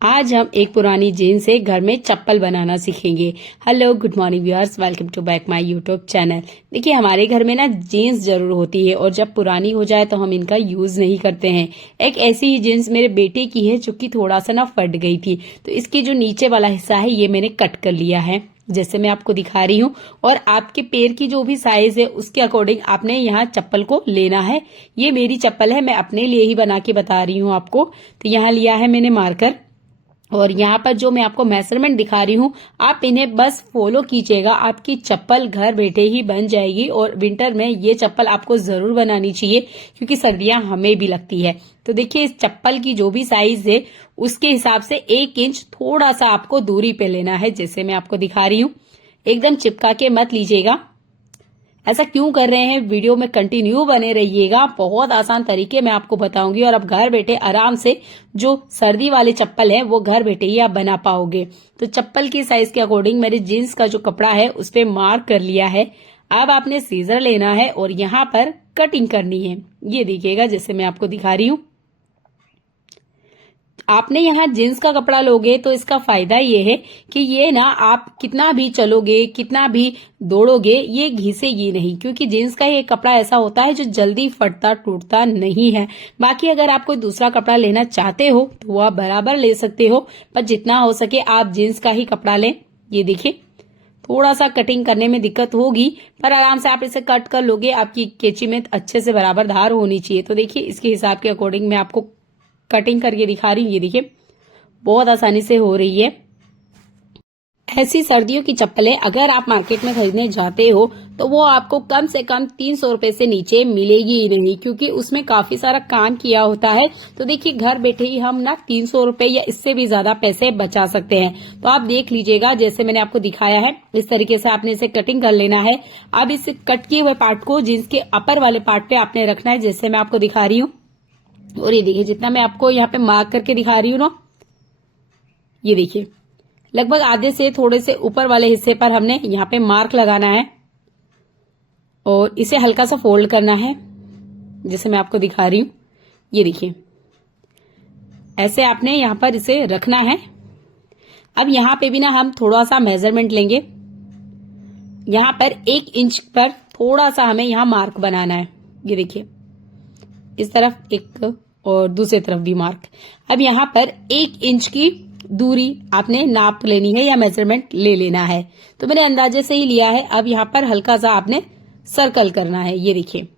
आज हम एक पुरानी जीन्स से घर में चप्पल बनाना सीखेंगे। Hello good morning viewers, welcome to back my YouTube channel. देखिए हमारे घर में ना जीन्स जरूर होती है और जब पुरानी हो जाए तो हम इनका यूज नहीं करते हैं। एक ऐसी ही जीन्स मेरे बेटे की है जो कि थोड़ा सा ना फट गई थी, तो इसकी जो नीचे वाला हिस्सा है ये मैंने कट कर लिया है जैसे मैं आपको दिखा रही हूँ। और आपके पैर की जो भी साइज है उसके अकॉर्डिंग आपने यहाँ चप्पल को लेना है। ये मेरी चप्पल है, मैं अपने लिए ही बना के बता रही हूँ आपको। तो यहाँ लिया है मैंने मार्कर और यहाँ पर जो मैं आपको मेजरमेंट दिखा रही हूँ आप इन्हें बस फॉलो कीजिएगा, आपकी चप्पल घर बैठे ही बन जाएगी। और विंटर में ये चप्पल आपको जरूर बनानी चाहिए क्योंकि सर्दियां हमें भी लगती है। तो देखिए इस चप्पल की जो भी साइज है उसके हिसाब से 1 इंच थोड़ा सा आपको दूरी पे लेना है जैसे मैं आपको दिखा रही हूँ। एकदम चिपका के मत लीजिएगा। ऐसा क्यों कर रहे हैं, वीडियो में कंटिन्यू बने रहिएगा, बहुत आसान तरीके मैं आपको बताऊंगी और अब घर बैठे आराम से जो सर्दी वाले चप्पल है वो घर बैठे ही आप बना पाओगे। तो चप्पल की साइज के अकॉर्डिंग मेरे जीन्स का जो कपड़ा है उस पे मार्क कर लिया है। अब आपने सीजर लेना है और यहाँ पर कटिंग करनी है। ये देखिएगा जैसे मैं आपको दिखा रही हूँ। आपने यहाँ जींस का कपड़ा लोगे तो इसका फायदा ये है कि ये ना आप कितना भी चलोगे कितना भी दौड़ोगे ये घिसेगी नहीं, क्योंकि जींस का ये कपड़ा ऐसा होता है जो जल्दी फटता टूटता नहीं है। बाकी अगर आप कोई दूसरा कपड़ा लेना चाहते हो तो वो आप बराबर ले सकते हो, पर जितना हो सके आप जींस का ही कपड़ा लें। ये देखिए थोड़ा सा कटिंग करने में दिक्कत होगी पर आराम से आप इसे कट कर लोगे। आपकी कैंची में अच्छे से बराबर धार होनी चाहिए। तो देखिए इसके हिसाब के अकॉर्डिंग मैं आपको कटिंग करके दिखा रही हूँ। ये देखिए बहुत आसानी से हो रही है। ऐसी सर्दियों की चप्पलें अगर आप मार्केट में खरीदने जाते हो तो वो आपको कम से कम 300 रुपए से नीचे मिलेगी ही नहीं, क्योंकि उसमें काफी सारा काम किया होता है। तो देखिए घर बैठे ही हम ना 300 रुपए या इससे भी ज्यादा पैसे बचा सकते हैं। तो आप देख लीजिएगा जैसे मैंने आपको दिखाया है इस तरीके से आपने इसे कटिंग कर लेना है। अब इस कट किए हुए पार्ट को जींस के अपर वाले पार्ट पे आपने रखना है जैसे मैं आपको दिखा रही हूँ। और ये देखिए जितना मैं आपको यहाँ पे मार्क करके दिखा रही हूँ ना, ये देखिए लगभग आधे से थोड़े से ऊपर वाले हिस्से पर हमने यहाँ पे मार्क लगाना है और इसे हल्का सा फोल्ड करना है जैसे मैं आपको दिखा रही हूँ। ये देखिए ऐसे आपने यहाँ पर इसे रखना है। अब यहाँ पे भी ना हम थोड़ा सा मेजरमेंट लेंगे। यहाँ पर 1 इंच पर थोड़ा सा हमें यहाँ मार्क बनाना है। ये देखिए इस तरफ एक और दूसरी तरफ भी मार्क। अब यहाँ पर 1 इंच की दूरी आपने नाप लेनी है या मेजरमेंट ले लेना है। तो मैंने अंदाजे से ही लिया है। अब यहाँ पर हल्का सा आपने सर्कल करना है। ये देखिए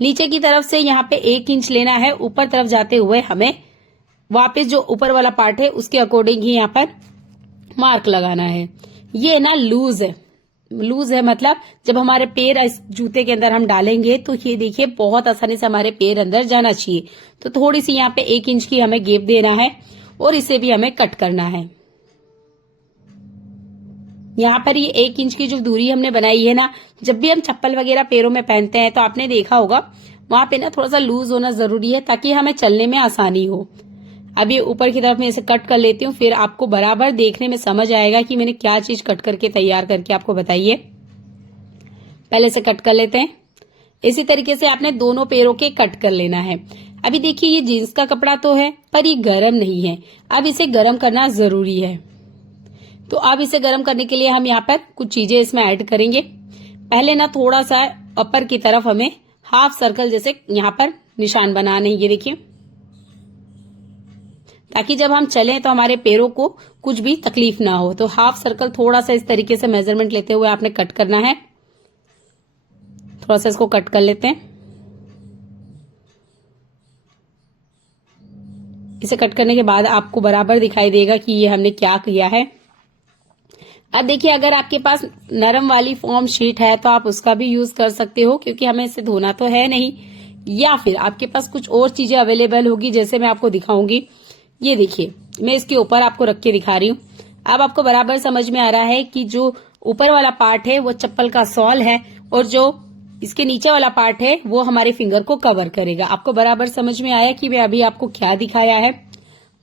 नीचे की तरफ से यहाँ पे 1 इंच लेना है, ऊपर तरफ जाते हुए हमें वापस जो ऊपर वाला पार्ट है उसके अकॉर्डिंग ही यहाँ पर मार्क लगाना है। ये ना लूज है, लूज है मतलब जब हमारे पैर इस जूते के अंदर हम डालेंगे तो ये देखिए बहुत आसानी से हमारे पैर अंदर जाना चाहिए। तो थोड़ी सी यहाँ पे 1 इंच की हमें गैप देना है और इसे भी हमें कट करना है। यहाँ पर ये 1 इंच की जो दूरी हमने बनाई है ना, जब भी हम चप्पल वगैरह पैरों में पहनते हैं तो आपने देखा होगा वहां पे ना थोड़ा सा लूज होना जरूरी है ताकि हमें चलने में आसानी हो। अब ये ऊपर की तरफ मैं इसे कट कर लेती हूँ, फिर आपको बराबर देखने में समझ आएगा कि मैंने क्या चीज कट करके तैयार करके आपको बताइए। पहले से कट कर लेते हैं। इसी तरीके से आपने दोनों पैरों के कट कर लेना है। अभी देखिए ये जीन्स का कपड़ा तो है पर ये गर्म नहीं है, अब इसे गर्म करना जरूरी है। तो अब इसे गर्म करने के लिए हम यहाँ पर कुछ चीजें इसमें ऐड करेंगे। पहले ना थोड़ा सा अपर की तरफ हमें हाफ सर्कल जैसे यहाँ पर निशान बनाने, ये देखिए, ताकि जब हम चलें तो हमारे पैरों को कुछ भी तकलीफ ना हो। तो हाफ सर्कल थोड़ा सा इस तरीके से मेजरमेंट लेते हुए आपने कट करना है। थोड़ा सा इसको कट कर लेते हैं। इसे कट करने के बाद आपको बराबर दिखाई देगा कि ये हमने क्या किया है। अब देखिए अगर आपके पास नरम वाली फॉर्म शीट है तो आप उसका भी यूज कर सकते हो क्योंकि हमें इसे धोना तो है नहीं। या फिर आपके पास कुछ और चीजें अवेलेबल होगी जैसे मैं आपको दिखाऊंगी। ये देखिए मैं इसके ऊपर आपको रख के दिखा रही हूँ। अब आपको बराबर समझ में आ रहा है कि जो ऊपर वाला पार्ट है वो चप्पल का सॉल है और जो इसके नीचे वाला पार्ट है वो हमारे फिंगर को कवर करेगा। आपको बराबर समझ में आया कि मैं अभी आपको क्या दिखाया है।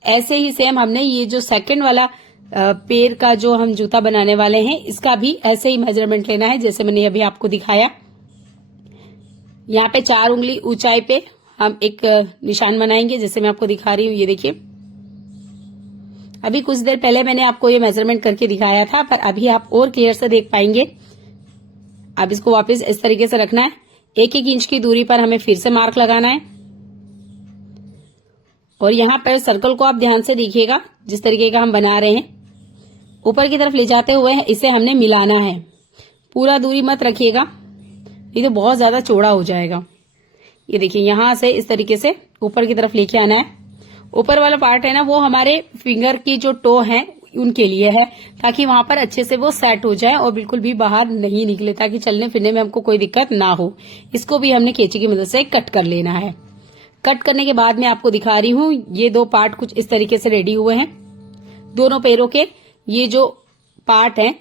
ऐसे ही सेम हमने ये जो सेकंड वाला पैर का जो हम जूता बनाने वाले हैं इसका भी ऐसे ही मेजरमेंट लेना है जैसे मैंने अभी आपको दिखाया। यहाँ पे 4 उंगली ऊंचाई पे हम एक निशान बनाएंगे जैसे मैं आपको दिखा रही हूँ। ये देखिए अभी कुछ देर पहले मैंने आपको ये मेजरमेंट करके दिखाया था, पर अभी आप और क्लियर से देख पाएंगे। अब इसको वापस इस तरीके से रखना है। 1-1 इंच की दूरी पर हमें फिर से मार्क लगाना है और यहाँ पर सर्कल को आप ध्यान से देखिएगा, जिस तरीके का हम बना रहे हैं ऊपर की तरफ ले जाते हुए इसे हमने मिलाना है। पूरा दूरी मत रखिएगा, ये तो बहुत ज्यादा चौड़ा हो जाएगा। ये देखिए यहां से इस तरीके से ऊपर की तरफ लेके आना है। ऊपर वाला पार्ट है ना, वो हमारे फिंगर की जो टो है उनके लिए है, ताकि वहां पर अच्छे से वो सेट हो जाए और बिल्कुल भी बाहर नहीं निकले, ताकि चलने फिरने में हमको कोई दिक्कत ना हो। इसको भी हमने कैंची की मदद से कट कर लेना है। कट करने के बाद मैं आपको दिखा रही हूँ, ये 2 पार्ट कुछ इस तरीके से रेडी हुए हैं। दोनों पैरों के ये जो पार्ट हैं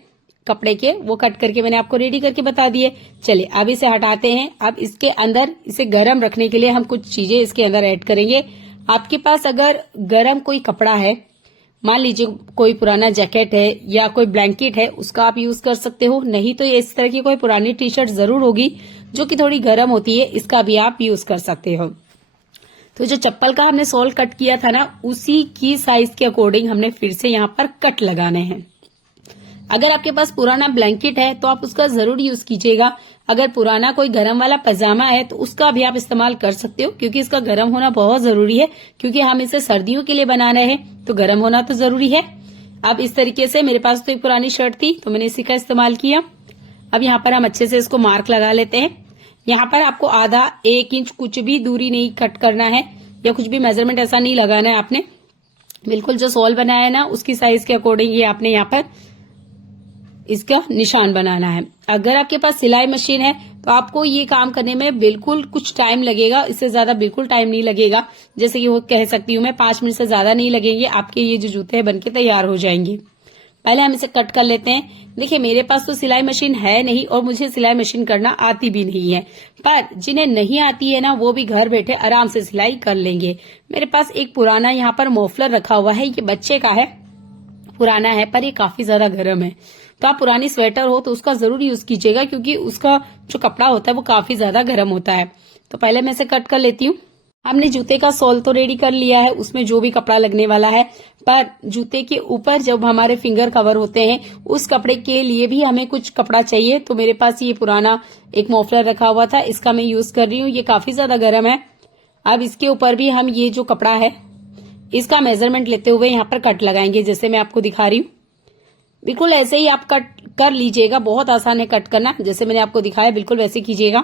कपड़े के, वो कट करके मैंने आपको रेडी करके बता दिए। चलिए अब इसे हटाते हैं। अब इसके अंदर इसे गर्म रखने के लिए हम कुछ चीजें इसके अंदर ऐड करेंगे। आपके पास अगर गर्म कोई कपड़ा है, मान लीजिए कोई पुराना जैकेट है या कोई ब्लैंकेट है, उसका आप यूज कर सकते हो। नहीं तो इस तरह की कोई पुरानी टी शर्ट जरूर होगी जो कि थोड़ी गर्म होती है, इसका भी आप यूज कर सकते हो। तो जो चप्पल का हमने सोल कट किया था ना, उसी की साइज के अकॉर्डिंग हमने फिर से यहाँ पर कट लगाने हैं। अगर आपके पास पुराना ब्लैंकेट है तो आप उसका जरूर यूज कीजिएगा। अगर पुराना कोई गरम वाला पजामा है तो उसका भी आप इस्तेमाल कर सकते हो, क्योंकि इसका गर्म होना बहुत जरूरी है, क्योंकि हम इसे सर्दियों के लिए बना रहे हैं तो गर्म होना तो जरूरी है। अब इस तरीके से मेरे पास तो एक पुरानी शर्ट थी तो मैंने इसी का इस्तेमाल किया। अब यहाँ पर हम अच्छे से इसको मार्क लगा लेते हैं। यहाँ पर आपको आधा 1 इंच कुछ भी दूरी नहीं कट करना है, या कुछ भी मेजरमेंट ऐसा नहीं लगाना है आपने। बिल्कुल जो सोल बनाया है ना, उसकी साइज के अकॉर्डिंग ये आपने यहाँ पर इसका निशान बनाना है। अगर आपके पास सिलाई मशीन है तो आपको ये काम करने में बिल्कुल कुछ टाइम लगेगा, इससे ज्यादा बिल्कुल टाइम नहीं लगेगा। जैसे कि वो कह सकती हूँ मैं, 5 मिनट से ज्यादा नहीं लगेंगे, आपके ये जो जूते हैं बनके तैयार हो जाएंगे। पहले हम इसे कट कर लेते हैं। देखिए मेरे पास तो सिलाई मशीन है नहीं और मुझे सिलाई मशीन करना आती भी नहीं है, पर जिन्हें नहीं आती है ना, वो भी घर बैठे आराम से सिलाई कर लेंगे। मेरे पास एक पुराना यहाँ पर मोफलर रखा हुआ है, ये बच्चे का है, पुराना है पर ये काफी ज्यादा गर्म है। तो आप पुरानी स्वेटर हो तो उसका जरूर यूज कीजिएगा, क्योंकि उसका जो कपड़ा होता है वो काफी ज्यादा गर्म होता है। तो पहले मैं इसे कट कर लेती हूँ। हमने जूते का सोल तो रेडी कर लिया है, उसमें जो भी कपड़ा लगने वाला है, पर जूते के ऊपर जब हमारे फिंगर कवर होते हैं उस कपड़े के लिए भी हमें कुछ कपड़ा चाहिए। तो मेरे पास ये पुराना एक मफलर रखा हुआ था, इसका मैं यूज कर रही हूँ। ये काफी ज्यादा गर्म है। अब इसके ऊपर भी हम ये जो कपड़ा है इसका मेजरमेंट लेते हुए यहाँ पर कट लगाएंगे, जैसे मैं आपको दिखा रही हूँ। बिल्कुल ऐसे ही आप कट कर लीजिएगा, बहुत आसान है कट करना, जैसे मैंने आपको दिखाया बिल्कुल वैसे कीजिएगा।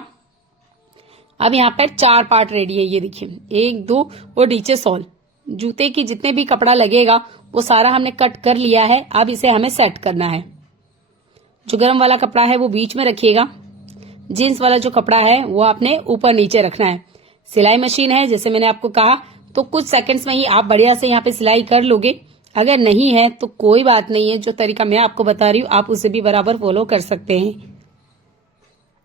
अब यहाँ पर 4 पार्ट रेडी है, ये देखिए 1, 2 और नीचे सोल। जूते की जितने भी कपड़ा लगेगा वो सारा हमने कट कर लिया है। अब इसे हमें सेट करना है। जो गर्म वाला कपड़ा है वो बीच में रखिएगा, जीन्स वाला जो कपड़ा है वो आपने ऊपर नीचे रखना है। सिलाई मशीन है जैसे मैंने आपको कहा, तो कुछ सेकंड्स में ही आप बढ़िया से यहाँ पे सिलाई कर लोगे। अगर नहीं है तो कोई बात नहीं है, जो तरीका मैं आपको बता रही हूँ आप उसे भी बराबर फॉलो कर सकते हैं।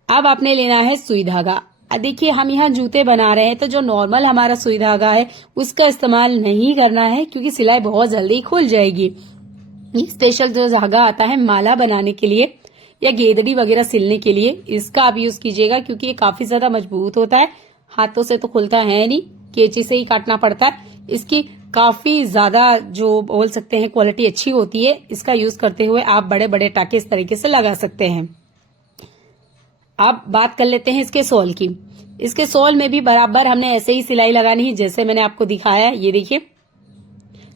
अब आपने लेना है सुई धागा। देखिए हम यहाँ जूते बना रहे हैं तो जो नॉर्मल हमारा सुई धागा है उसका इस्तेमाल नहीं करना है, क्योंकि सिलाई बहुत जल्दी खुल जाएगी। ये स्पेशल जो धागा आता है माला बनाने के लिए या गेदड़ी वगैरह सिलने के लिए, इसका आप यूज कीजिएगा, क्योंकि ये काफी ज्यादा मजबूत होता है। हाथों से तो खुलता है नहीं, कैंची से ही काटना पड़ता है। इसकी काफी ज्यादा जो बोल सकते हैं क्वालिटी अच्छी होती है। इसका यूज करते हुए आप बड़े बड़े टाके इस तरीके से लगा सकते हैं। अब बात कर लेते हैं इसके सोल की। इसके सोल में भी बराबर हमने ऐसे ही सिलाई लगानी है जैसे मैंने आपको दिखाया। ये देखिए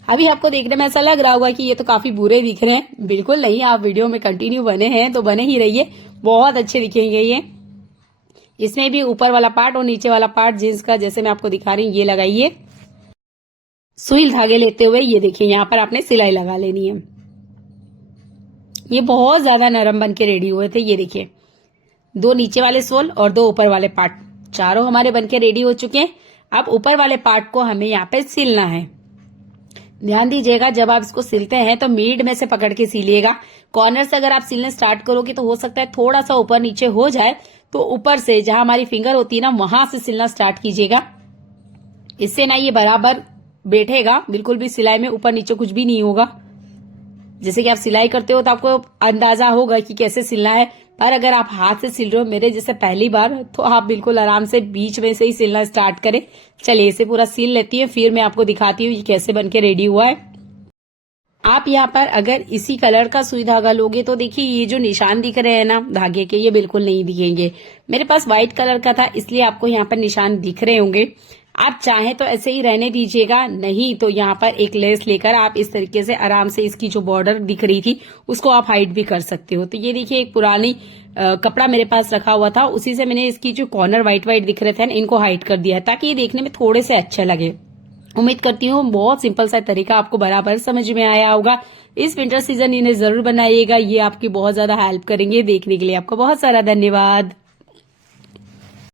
अभी आपको देखने में ऐसा लग रहा होगा कि ये तो काफी बुरे दिख रहे हैं, बिल्कुल नहीं। आप वीडियो में कंटिन्यू बने हैं तो बने ही रहिए, बहुत अच्छे दिखेंगे ये। इसमें भी ऊपर वाला पार्ट और नीचे वाला पार्ट जींस का जैसे मैं आपको दिखा रही हूँ ये लगाइए। सुई धागे लेते हुए ये देखिए यहाँ पर आपने सिलाई लगा लेनी है। ये बहुत ज्यादा नरम बन के रेडी हुए थे। ये देखिए 2 नीचे वाले सोल और 2 ऊपर वाले पार्ट, चारों हमारे बनके रेडी हो चुके हैं। अब ऊपर वाले पार्ट को हमें यहाँ पे सिलना है। ध्यान दीजिएगा जब आप इसको सिलते हैं तो मीड में से पकड़ के सिलिएगा। कॉर्नर से अगर आप सिलने स्टार्ट करोगे तो हो सकता है थोड़ा सा ऊपर नीचे हो जाए, तो ऊपर से जहां हमारी फिंगर होती है ना वहां से सिलना स्टार्ट कीजिएगा। इससे ना ये बराबर बैठेगा, बिल्कुल भी सिलाई में ऊपर नीचे कुछ भी नहीं होगा। जैसे कि आप सिलाई करते हो तो आपको अंदाजा होगा कि कैसे सिलना है, पर अगर आप हाथ से सिल रहे हो मेरे जैसे पहली बार, तो आप बिल्कुल आराम से बीच में से ही सिलना स्टार्ट करें। चलिए इसे पूरा सिल लेती है, फिर मैं आपको दिखाती हूँ ये कैसे बनके रेडी हुआ है। आप यहाँ पर अगर इसी कलर का सुई धागा लोगे तो देखिए ये जो निशान दिख रहे हैं ना धागे के, ये बिल्कुल नहीं दिखेंगे। मेरे पास व्हाइट कलर का था इसलिए आपको यहाँ पर निशान दिख रहे होंगे। आप चाहें तो ऐसे ही रहने दीजिएगा, नहीं तो यहाँ पर एक लेस लेकर आप इस तरीके से आराम से इसकी जो बॉर्डर दिख रही थी उसको आप हाइड भी कर सकते हो। तो ये देखिए एक पुरानी कपड़ा मेरे पास रखा हुआ था, उसी से मैंने इसकी जो कॉर्नर व्हाइट व्हाइट दिख रहे थे इनको हाइड कर दिया है ताकि ये देखने में थोड़े से अच्छे लगे। उम्मीद करती हूँ बहुत सिंपल सा तरीका आपको बराबर समझ में आया होगा। इस विंटर सीजन इन्हें जरूर बनाइएगा, ये आपकी बहुत ज्यादा हेल्प करेंगे। देखने के लिए आपको बहुत सारा धन्यवाद।